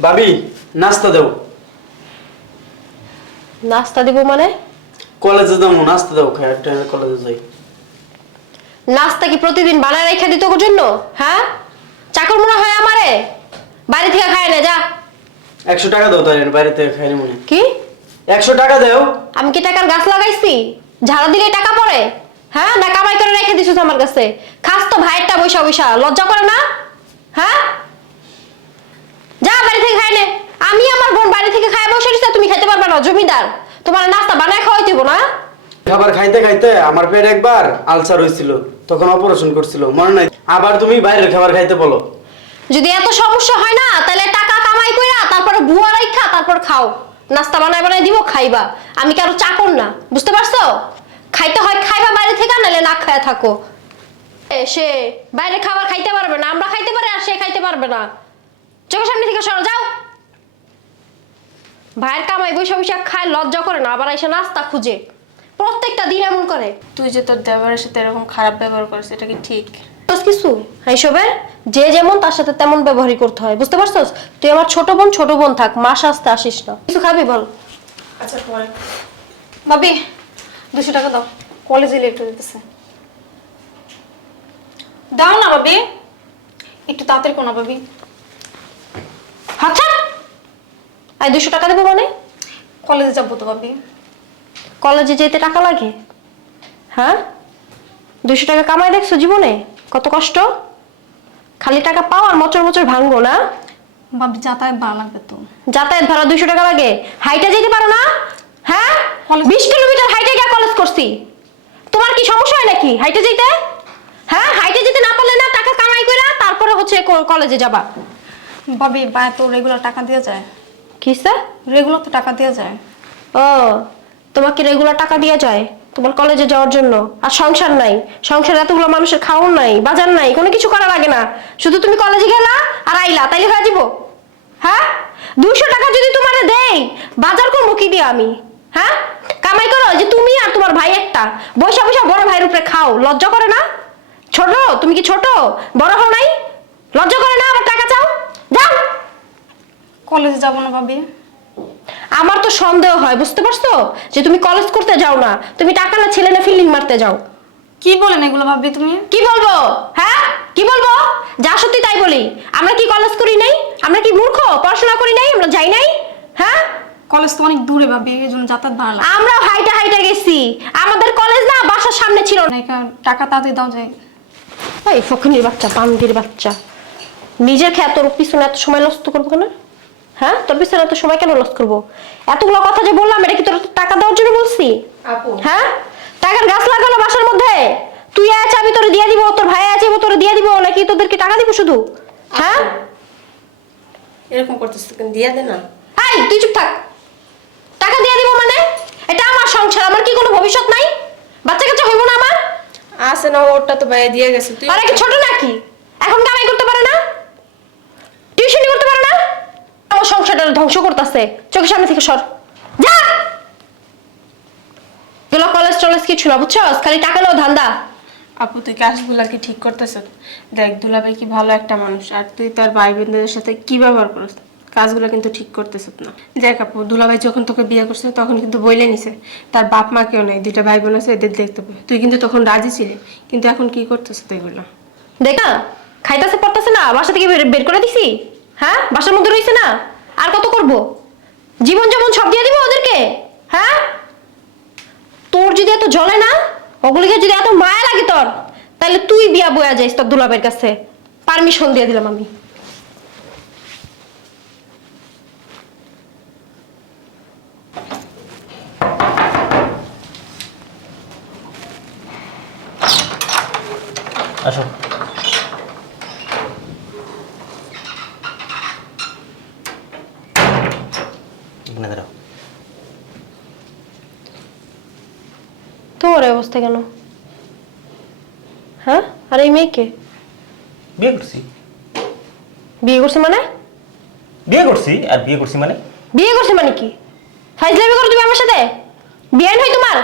ভাবি নাস্তা দেও নাস্তা দিব মানে? কলেজে যাব নাস্তা দাও খাই একটা কলেজে যাই। নাস্তা কি প্রতিদিন বানায় রেখে দিত ওর জন্য? হ্যাঁ? চাকর মনে হয় আমারে? বাড়ি থেকে খায় না যা। একশো টাকা দাও তাই বাইরে থেকে খাইনি মনে কি? একশো টাকা দেও। আমি কি টাকার গাছ লাগাইছি? ঝাড়া দিলে টাকা পড়ে? হ্যাঁ? না কামাই করে রেখে দিছিস আমার কাছে। খাস তো ভাইয়েরটা বৈশা বৈশা লজ্জা করে না? হ্যাঁ? যা বাড়ি থেকে খাই নে। আমি আমার বোন বাড়ি থেকে খাই বসে দিচ্ছে তুমি খাইতে পারবে না জমিদার। তোমার নাস্তা বানায় খাওয়াই দিব না? খাবার খাইতে খাইতে আমার পেট একবার আলসার হয়েছিল তখন অপারেশন করছিল মনে নাই। আবার তুমি বাইরের খাবার খাইতে বলো। যদি এত সমস্যা হয় না তাহলে টাকা কামাই কইরা তারপরে বুয়া রাইখা তারপর খাও। নাস্তা বানাই বানাই দিব খাইবা। আমি কারও চাকর না বুঝতে পারছ? খাইতে হয় খাইবা বাইরে থেকে নাহলে না খায়া থাকো। সে বাইরে খাবার খাইতে পারবে না আমরা খাইতে পারি আর সে খাইতে পারবে না। চোখের সামনে থেকে সরো যাও। ভাইয়ের কামাই বৈশা বৈশা খায় লজ্জা করে না আবার এসে নাস্তা খুঁজে। প্রত্যেকটা দিন এমন করে। তুই যে তোর দেওয়ারের সাথে এরকম খারাপ ব্যবহার করিস এটা কি ঠিক? কিছু? এইসবের? যে যেমন তার সাথে তেমন ব্যবহারই করতে হয় বুঝতে পারছস? তুই আমার ছোট বোন ছোট বোন থাক মাস আসতে আসিস না। কিছু খাবি বল। আচ্ছা পরে। ভাবি দুশো টাকা দাও। কলেজে লেট দিতেছে দাও না ভাবি। একটু তাড়াতাড়ি কোনা ভাবি আচ্ছা আর দুশো টাকা দেবো মানে? কলেজে যাব তো ভাবি। কলেজে যেতে টাকা লাগে? হ্যাঁ? দুশো টাকা কামাই দেখছ জীবনে? কত কষ্ট? খালি টাকা পাও আর মচর মচর ভাঙবো না? ভাবি যাতায়াত ভালো লাগবে তো। যাতায়াত ভাড়া দুশো টাকা লাগে। হাইটে যেতে পারো না? হ্যাঁ? বিশ কিলোমিটার হাইটে গিয়ে কলেজ করছি। তোমার কি সমস্যা হয় নাকি হাইটে যেতে? হ্যাঁ? হাইটে যেতে না পারলে না টাকা কামাই করে তারপরে হচ্ছে কলেজে যাবা। ভাবি বা তো রেগুলার টাকা দিয়ে যায়? কি স্যার? রেগুলার তো টাকা দেওয়া যায়। ও তোমাকে রেগুলার টাকা দেওয়া যায় তোমার কলেজে যাওয়ার জন্য? আর সংসার নাই। সংসার এতগুলো মানুষের খাওয়ার নাই বাজার নাই কোনো কিছু করা লাগে না। শুধু তুমি কলেজে গেলা আর আইলা তাইলে হয়ে যাব হ্যাঁ? দুশো টাকা যদি তোমার দেই বাজার করব কি দিয়ে আমি? হ্যাঁ? কামাই করো যে তুমি আর তোমার ভাই একটা। বৈশা বৈশা বড় ভাইয়ের উপরে খাও। লজ্জা করে না? ছোট? তুমি কি ছোট? বড় হও নাই? লজ্জা করে না? আবার টাকা চাও? যাও। কলেজে যাব না ভাবি। আমার তো সন্দেহ হয় বুঝতে পারছ? যে তুমি কলেজ করতে যাও না তুমি টাকা না ছেলে না ফিল্ডিং মারতে যাও। কি বলেন এগুলো ভাবি তুমি? কি বলব? হ্যাঁ? কি বলব? যা সত্যি তাই বলি। আমরা কি কলেজ করি নাই? আমরা কি মূর্খ? পড়াশোনা করি নাই? আমরা যাই নাই? হ্যাঁ? কলেজ তো অনেক দূরে ভাবি এই জন্য যাতায়াত ভালো লাগে আমরা হাইটা হাইটা গেছি। আমাদের কলেজ না বাসার সামনে ছিল না। টাকা তাড়াতাড়ি দাও যায় এই ফকিনির বাচ্চা বান্দির বাচ্চা। নিজের খেয়ে তোর পিছনে এত সময় লস্ত করব কেন? হ্যাঁ? তোর পিছনে এত সময় কেন লস করব? এতগুলো কথা যে বললাম এটা কি তোর টাকা দেওয়ার জন্য বলছি? হ্যাঁ? টাকার গাছ লাগানো বাসার মধ্যে? তুই আছে আমি তোরে দিয়ে দিব তোর ভাই আছে তোরে দিয়ে দিব নাকি তোদেরকে টাকা দিব শুধু? হ্যাঁ? এরকম করতেছ দিয়ে দে না। এই তুই চুপ থাক। টাকা দিয়ে দিব মানে? এটা আমার সংসার আমার কি কোনো ভবিষ্যৎ নাই? বাচ্চা কাচ্চা হইব না আমার? আছে না ওরটা তো বাইরে দিয়ে গেছে তুই আরে কি ছোট নাকি? এখন কামাই করতে পারে না? টিউশনি করতে পারে না? আমার সংসারটা ধ্বংস করতেছে। চোখের সামনে থেকে সর। যা! কলেজ টলেজ কিছু না খালি টাকা নাও ধান্দা। আপু তুই কি ঠিক করতেছ? দেখ দুলাভাই কি ভালো একটা মানুষ আর তুই তার ভাই বোনদের সাথে কি ব্যবহার করিস? কাজগুলো কিন্তু ঠিক করতেছ না। দেখ আপু দুলাভাই যখন তোকে বিয়ে করছে তখন কিন্তু বইলে নিছে। তার বাপ মা কেউ নেই দুইটা ভাই বোন আছে এদের দেখতে পাবে তুই কিন্তু তখন রাজি ছিলি কিন্তু এখন কি করতেছ তো এগুলো? দেখা খাইতেছে পড়তেছে না বাসা থেকে বের- বের করে দিছি। হ্যাঁ? বাসার মধ্যে রয়েছে না? আর কত করব? জীবন যেমন সব দিয়ে দিব ওদেরকে? হ্যাঁ? তোর যদি এত জ্বলে না, ওগুলিকে যদি এত মায়া লাগে তোর, তাহলে তুই বিয়া বয়া যাইস তোর দুলাবের কাছে। পারমিশন দিয়ে দিলাম আমি। আসো এখানে দাঁড়াও অবস্থা কেন? হ্যাঁ? আর এই মেয়েকে? বিয়ে করছি। বিয়ে করছে মানে? বিয়ে করছি আর বিয়ে করছি মানে? বিয়ে করছে মানে কি? ফাইজলামি করো তুমি আমার সাথে? বিয়ে হয় তোমার?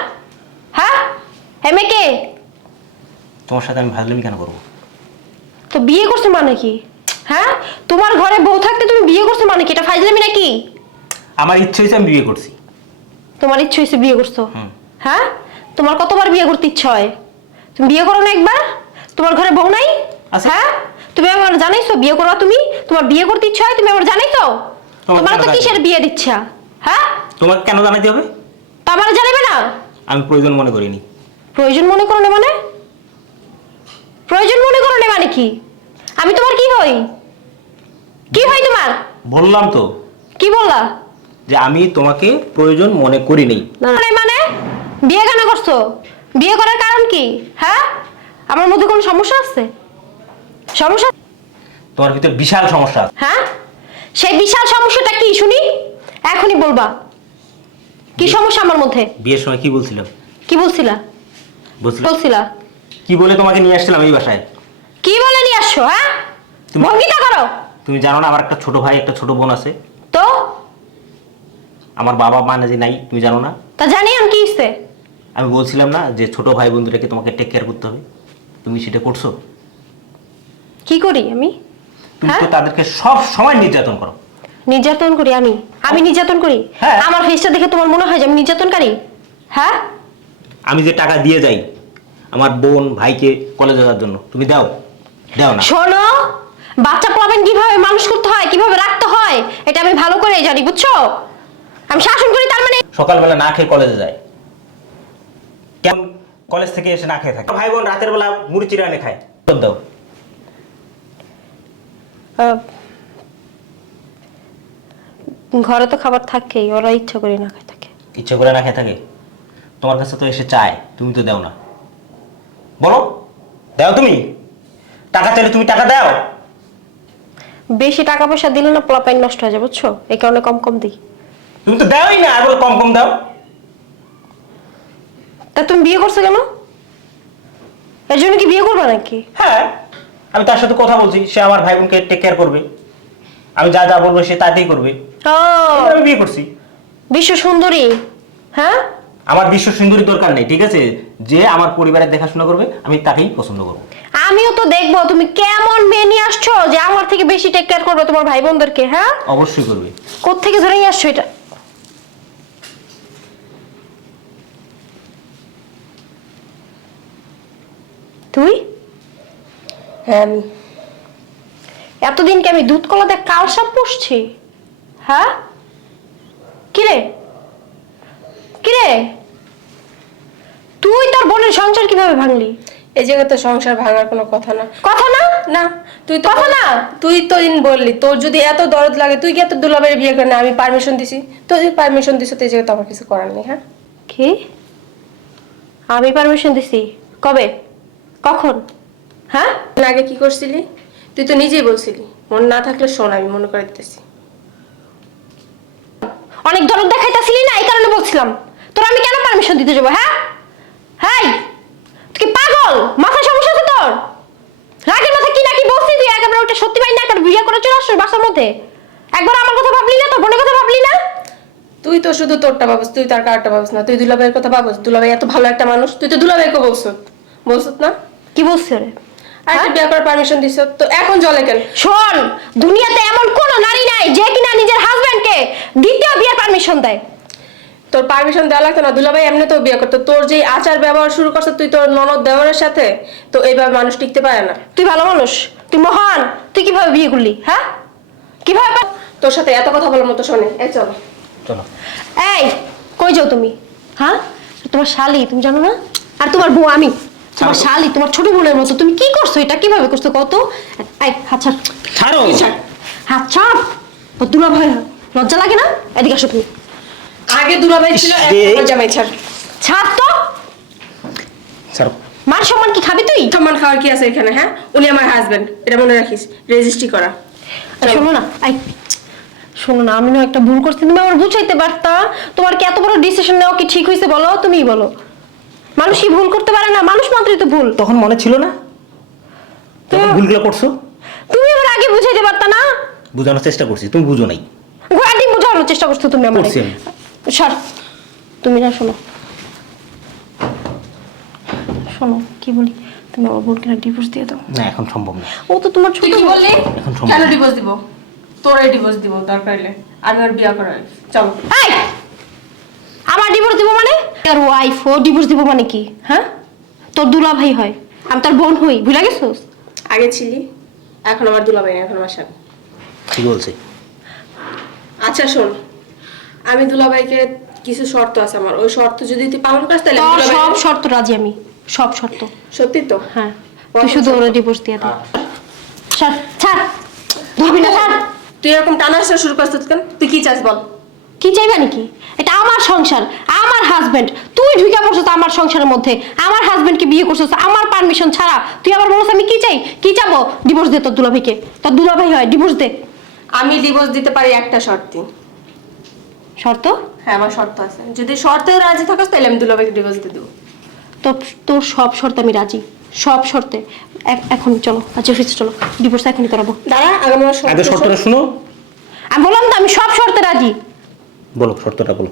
হ্যাঁ? এই মেয়েকে? তোমার সাথে আমি ভাজলামি কেন করব? তো বিয়ে করছে মানে কি? হ্যাঁ? তোমার ঘরে বউ থাকতে তুমি বিয়ে করছ মানে কি? এটা ফাইজলামি নাকি? আমার ইচ্ছে হয়েছে আমি বিয়ে করছি। তোমার ইচ্ছে হয়েছে বিয়ে করছ? হ্যাঁ? তোমার কতবার বিয়ে করতে ইচ্ছা হয়? তুমি বিয়ে করো না একবার? তোমার ঘরে বউ নাই? হ্যাঁ? তুমি আমার জানাইছো বিয়ে করো তুমি? তোমার বিয়ে করতে ইচ্ছা হয় তুমি আমার জানাইছো? তোমার তোমার তো কিসের বিয়ে দিচ্ছা? হ্যাঁ? তোমাকে কেন জানাতে হবে? তা আমার জানাবে না? আমি প্রয়োজন মনে করিনি। প্রয়োজন মনে করো না মানে? প্রয়োজন মনে করো না মানে কি? আমি তোমার কি হই? কি হই তোমার? বললাম তো। কি বললা? যে আমি তোমাকে প্রয়োজন মনে করিনি। না না, মানে? বিয়ে কেন করছ? বিয়ে করার কারণ কি? হ্যাঁ? আমার মধ্যে কোনো সমস্যা আছে? সমস্যা তোমার ভিতরে বিশাল সমস্যা আছে। হ্যাঁ? সেই বিশাল সমস্যাটা কি শুনি? এখনই বলবা। কি সমস্যা আমার মধ্যে? বিয়ের সময় কি বলছিলাম কি বলছিলা? বলছিলা কি বলে তোমাকে নিয়ে আসছিলাম এই বাসায়? কি বলে নিয়ে আসছো হ্যাঁ? তুমি- ভঙ্গিতা করো। তুমি জানো না আমার একটা ছোট ভাই একটা ছোট বোন আছে। তো? আমার বাবা মা না যে নাই তুমি জানো না? তা জানি আমি কি ইচ্ছে আমি বলছিলাম না যে ছোট ভাই বন্ধুটাকে তোমাকে টেক কেয়ার করতে হবে। তুমি সেটা করছ? কি করি আমি? তুমি তো হ্যাঁ? তাদেরকে সব সময় নির্যাতন করো। নির্যাতন করি আমি? আমি নির্যাতন করি? হ্যাঁ। আমার ফেসটা দেখে তোমার মনে হয় যে আমি নির্যাতনকারী? হ্যাঁ? আমি যে টাকা দিয়ে যাই আমার বোন ভাইকে কলেজে যাওয়ার জন্য তুমি দাও। দাও না। শোনো বাচ্চা পাবেন কীভাবে মানুষ করতে হয় কীভাবে রাখতে হয় এটা আমি ভালো করে জানি বুঝছ? আমি শাসন করি তার মানে সকালবেলা না খেয়ে কলেজে যায়। কেমন কলেজ থেকে এসে না খেয়ে থাকে? ভাই বোন রাতের বেলা মুড়ি চিরা এনে খায় দাও। ঘরে তো খাবার থাকেই ওরা ইচ্ছা করে না খায় থাকে। ইচ্ছে করে না খেয়ে থাকে? তোমার কাছে তো এসে চায় তুমি তো দাও না। বলো দাও তুমি? টাকা চাইলে তুমি টাকা দাও। বেশি টাকা পয়সা দিলে না পোলাপাইন নষ্ট হয়ে যাবে বুঝছ? এই কারণে কম কম দিই। তুমি তো দাওই না আর বলো কম কম দাও। তা তুমি বিয়ে করছ কেন? এর জন্য কি বিয়ে করবে নাকি? হ্যাঁ আমি তার সাথে কথা বলছি সে আমার ভাই বোনকে টেক কেয়ার করবে। আমি যা যা বলব সে তাতেই করবে। ও। আমি বিয়ে করছি। বিশ্ব সুন্দরী হ্যাঁ? আমার বিশ্ব সুন্দরী দরকার নেই ঠিক আছে? যে আমার পরিবারের দেখাশোনা করবে আমি তাকেই পছন্দ করব। আমিও তো দেখব তুমি কেমন মেয়ে নিয়ে আসছো যে আমার থেকে বেশি টেক কেয়ার করবে তোমার ভাই বোনদেরকে হ্যাঁ? অবশ্যই করবে। কোত্থেকে ধরে নিয়ে আসছো এটা? তুই? হ্যাঁ। আমি এতদিন কি আমি দুধ কলাতে কাল সাপ পুষছি? হ্যাঁ? কিরে? কিরে? তুই তোর বোনের সংসার কীভাবে ভাঙলি? এই জায়গায় তো সংসার ভাঙার কোনো কথা না। কথা না? না তুই তো কথা না? তুই তো দিন বললি তোর যদি এত দরদ লাগে তুই কি এত দুলাবের বিয়ে করে না? আমি পারমিশন দিছি। তো যদি পারমিশন দিছ তো এই জায়গায় তো আমার কিছু করার নেই হ্যাঁ? কি? আমি পারমিশন দিছি? কবে? কখন? হ্যাঁ? আগে কি করছিলি? তুই তো নিজেই বলছিলি মন না থাকলে শোন আমি মনে করে দিতেছি। অনেক দরদ দেখাইতাছিলি না এই কারণে বলছিলাম। তোর আমি কেন পারমিশন দিতে যাব হ্যাঁ? হাই তুই কি পাগল? মাথা সমস্যা আছে তোর? রাগের মাথা কি নাকি বলছি তুই? একেবারে ওটা সত্যি পাই না একবার বিয়ে করে চলে আসছিস বাসার মধ্যে? একবার আমার কথা ভাবলি না তোর বোনের কথা ভাবলি না? তুই তো শুধু তোরটা ভাবস তুই তার কারটা ভাবস না তুই দুলাভাইয়ের কথা ভাবস। দুলাভাই এত ভালো একটা মানুষ তুই তো দুলাভাইকে বলছ বলছ না? কি বলছি রে আর একটা বিয়ে করার পারমিশন দিছ তো এখন জলে কেন? শোন দুনিয়াতে এমন কোন নারী নাই যে কিনা নিজের হাজবেন্ডকে দ্বিতীয় বিয়ের পারমিশন দেয়। তোর পারমিশন দেওয়া লাগতো না দুলাভাই এমনি তো বিয়ে করতো। তোর যে আচার ব্যবহার শুরু করছে তুই তোর ননদ দেওয়ারের সাথে তো এইভাবে মানুষ টিকতে পারে না। তুই ভালো মানুষ তুই মহান তুই কীভাবে বিয়ে করলি হ্যাঁ? কীভাবে তোর সাথে এত কথা বলার মতো শোনে এই চলো। চলো। এই কই যাও তুমি? হ্যাঁ? তোমার শালি তুমি জানো না? আর তোমার বউ আমি? তোমার শালি তোমার ছোট বোনের মতো তুমি কি করছ? এটা কীভাবে করছ? কত? এই হাত ছাড়। ছাড়ো। হাত ছাড়। ও দুলা ভাই লজ্জা লাগে না? এদিকে আসো তুমি। আগে দুলাভাই ছিল ইস এখন রে। জামাই ছাড়। ছাড় তো। ছাড়ো। মান সম্মান কি খাবি তুই? সম্মান খাওয়ার কি আছে এখানে হ্যাঁ? উনি আমার হাজবেন্ড এটা মনে রাখিস। রেজিস্ট্রি করা। শোনো না। এই শোনো না আমি না একটা ভুল করছি তুমি আমার বুঝাইতে পারতা। তোমার কি এত বড় ডিসিশন নেওয়া কি ঠিক হয়েছে বলো? তুমিই বলো। মানুষ কি ভুল করতে পারে না? মানুষ মাত্রই তো ভুল। তখন মনে ছিল না? তখন ভুলগুলো করছ? তুমি আমার আগে বুঝাইতে পারতা না? বোঝানোর চেষ্টা করছি তুমি বুঝো নাই। ঘোড়াটি বোঝানোর চেষ্টা করছ তুমি আমার। সর তুমি না শোনো। শোনো কি বলি? তুমি আমার বোনকে ডিভোর্স দিয়ে দাও? না এখন সম্ভব না। ও তো তোমার ছোট কি বললি? এখন সম্ভব কেন না। ডিভোর্স দিব? তোরে ডিভোর্স দিব দরকার হলে। আমি ওর বিয়া করাই। চলো। এই! আমার ডিভোর্স দিব মানে? আর ওয়াইফ ও ডিভোর্স দিব মানে কি? হ্যাঁ? তোর দুলা ভাই হয়। আমি তোর বোন হই ভুলে গেছিস? আগে ছিলি এখন আমার দুলাভাই না এখন আমার স্বামী। ঠিক বলছি? আচ্ছা শোন আমি দুলাভাইকে কিছু শর্ত আছে আমার। ওই শর্ত যদি তুই পালন করিস তাহলে তোর সব শর্ত রাজি আমি। সব শর্ত। সত্যি তো? হ্যাঁ। তুই শুধু ওরা ডিভোর্স দিয়ে দে। ছাড় ছাড়। ধরবি না ছাড়। তুই এরকম টানা আসা শুরু করছিস কেন? তুই কি চাস বল? কি চাইবা নাকি? এটা আমার সংসার আমার হাজবেন্ড তুই ঢুকে পড়ছিস আমার সংসারের মধ্যে। আমার হাজবেন্ডকে বিয়ে করছিস আমার পারমিশন ছাড়া। তুই আবার বলছিস আমি কি চাই? কি চাবো? ডিভোর্স দে তোর দুলাভাইকে। তোর দুলাভাই হয় ডিভোর্স দে। আমি ডিভোর্স দিতে পারি একটা শর্তে। শর্ত? হ্যাঁ আমার শর্ত আছে। যদি শর্তে রাজি থাকিস তাহলে আমি দুলাভাইকে ডিভোর্স দিয়ে দেবো। তো তোর সব শর্তে আমি রাজি। সব শর্তে। এখন চলো আচ্ছা অফিসে চলো। ডিভোর্স এখনই করাবো। দাঁড়া আগামী শর্ত শর্তটা শুনো। আমি বললাম তো আমি সব শর্তে রাজি। বলো শর্তটা বলো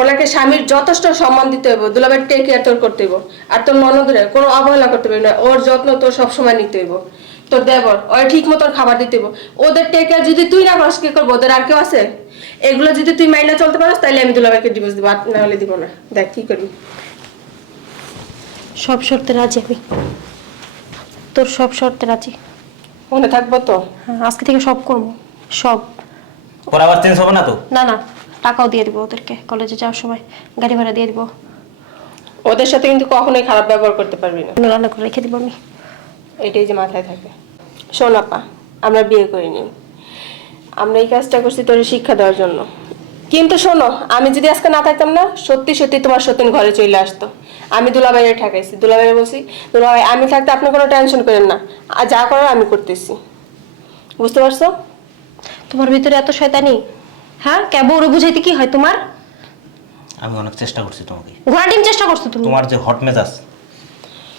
ওনাকে স্বামীর যথেষ্ট সম্মান দিতে হইব দুলাভাই টেক কেয়ার তোর করতে হইব। আর তোর ননদরে কোনো অবহেলা করতে হইব না ওর যত্ন তোর সব সময় নিতে হইব। তোর দেবর ওর ঠিক মতন খাবার দিতে হইব। ওদের টেক কেয়ার যদি তুই না করিস কি করব? ওদের আর কেউ আছে? এগুলো যদি তুই মাইনে চলতে পারিস তাহলে আমি দুলাভাইকে ডিভোর্স দিব আর না হলে দিব না। দেখ কি করবি? সব শর্তে রাজি আমি। তোর সব শর্তে রাজি। মনে থাকব তো? হ্যাঁ আজকে থেকে সব করব সব। পরে আবার চেঞ্জ হবে না তো? না না। টাকাও দিয়ে দিব ওদেরকে। কলেজে যাওয়ার সময় গাড়ি ভাড়া দিয়ে দিব। ওদের সাথে কিন্তু কখনোই খারাপ ব্যবহার করতে পারবি না। রান্না করে রেখে দিব আমি। এটাই যে মাথায় থাকে। শোন আপা আমরা বিয়ে করিনি। আমরা এই কাজটা করছি তোর শিক্ষা দেওয়ার জন্য। কিন্তু শোনো আমি যদি আজকে না থাকতাম না সত্যি সত্যি তোমার সতীন ঘরে চলে আসতো। আমি দুলাভাইয়ের ঠেকাইছি। দুলাভাইয়ের বলছি দুলাভাই আমি থাকতে আপনি কোনো টেনশন করেন না। আর যা করার আমি করতেছি। বুঝতে পারছ? তোমার ভিতরে এত শয়তানি? হ্যাঁ কে বউরে বুঝাইতে কি হয় তোমার? আমি অনেক চেষ্টা করছি তোমাকে। ঘোড়া টিম চেষ্টা করছ তুমি? তোমার যে হট মেজাজ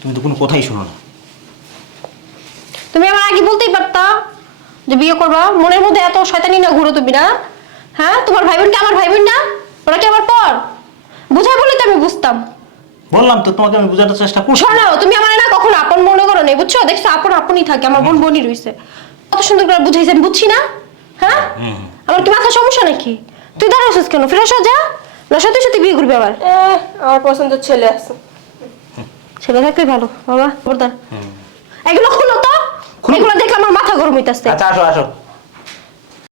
তুমি তো কোনো কথাই শোনো না। তুমি আমার আগে বলতেই পারতা যে বিয়ে করবা মনের মধ্যে এত শয়তানি না ঘুরো তুমি না? হ্যাঁ তোমার ভাই বোন কি আমার ভাই বোন না? ওরা কি আমার পর? বুঝাই বলে তো আমি বুঝতাম। বললাম তো তোমাকে আমি বোঝানোর চেষ্টা করছি। শোনো তুমি আমার না কখনো আপন মনে করো না বুঝছ? দেখছ আপন আপনই থাকে আমার বোন বোনই রইছে। কত সুন্দর করে বুঝাইছে আমি বুঝছি না? হ্যাঁ? হুম। আমার কি মাথা সমস্যা নাকি? তুই দাঁড়াইছিস কেন? ফিরে আসো যা। না সত্যি সত্যি বিয়ে করবি আবার। আমার পছন্দ ছেলে আছে। ছেলে থাকলে ভালো। বাবা বর্দার এগুলো খুলো তো। খুলো। এগুলো দেখলে আমার মাথা গরম হইতাছে। আচ্ছা আসো আসো।